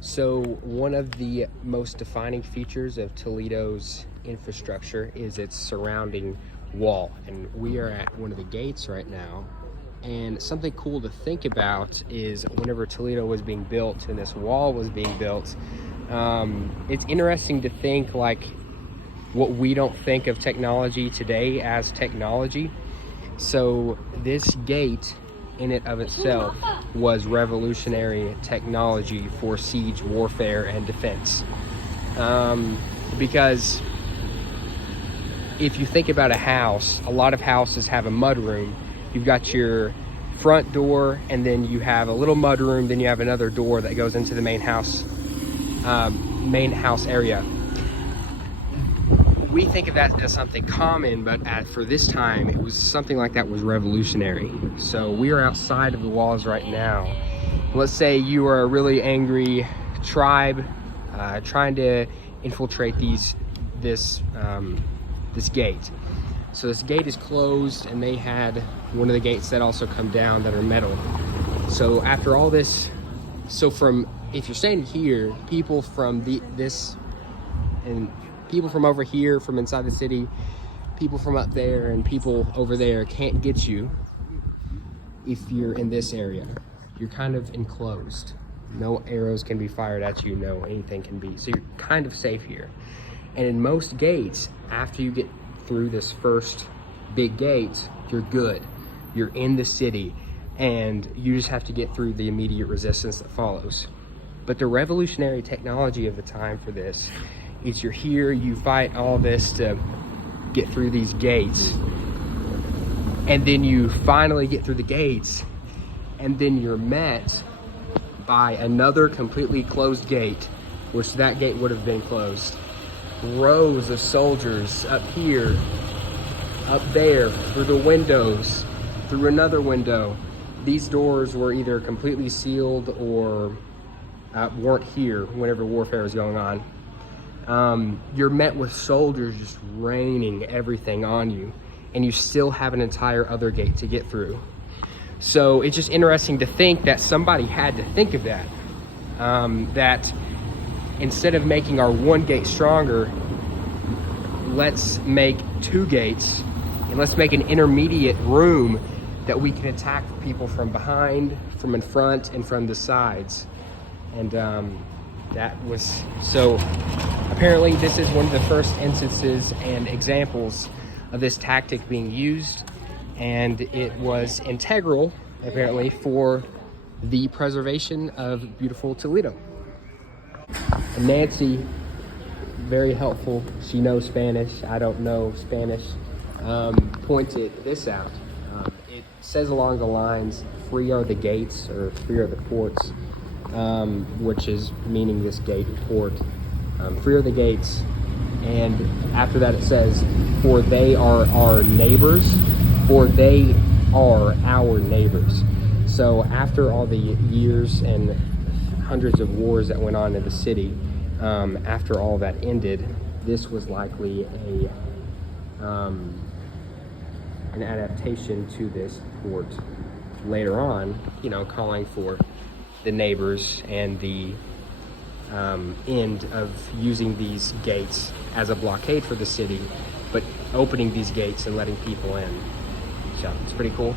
So one of the most defining features of Toledo's infrastructure is its surrounding wall. And we are at one of the gates right now. And something cool to think about is whenever Toledo was being built and this wall was being built, it's interesting to think like what we don't think of technology today as technology. So this gate in it of itself was revolutionary technology for siege warfare and defense. Because if you think about a house, a lot of houses have a mudroom. You've got your front door, and then you have a little mudroom, then you have another door that goes into the main house area. We think of that as something common, but for this time, it was something like that was revolutionary. So we are outside of the walls right now. Let's say you are a really angry tribe trying to infiltrate this gate. So this gate is closed, and they had one of the gates that also come down that are metal. So after all this, if you're standing here, people from people from over here, from inside the city, people from up there, and people over there can't get you if you're in this area. You're kind of enclosed. No arrows can be fired at you, no anything can be. So you're kind of safe here. And in most gates, after you get through this first big gate, you're good. You're in the city, and you just have to get through the immediate resistance that follows. But the revolutionary technology of the time for this is you're here, you fight all this to get through these gates, and then you finally get through the gates, and then you're met by another completely closed gate, which that gate would have been closed. Rows of soldiers up here, up there, through the windows, through another window. These doors were either completely sealed or weren't here whenever warfare was going on. You're met with soldiers just raining everything on you, and you still have an entire other gate to get through. So it's just interesting to think that somebody had to think of that. That instead of making our one gate stronger, let's make two gates, and let's make an intermediate room that we can attack people from behind, from in front, and from the sides. And that was so. Apparently, this is one of the first instances and examples of this tactic being used, and it was integral, apparently, for the preservation of beautiful Toledo. And Nancy, very helpful. She knows Spanish. I don't know Spanish. Pointed this out. It says along the lines, "Free are the gates," or "Free are the ports," which is meaning this gate port. Free are the gates, and after that it says, "For they are our neighbors," for they are our neighbors. So after all the years and hundreds of wars that went on in the city, after all that ended, this was likely an adaptation to this port later on, calling for the neighbors and the end of using these gates as a blockade for the city, but opening these gates and letting people in. So it's pretty cool.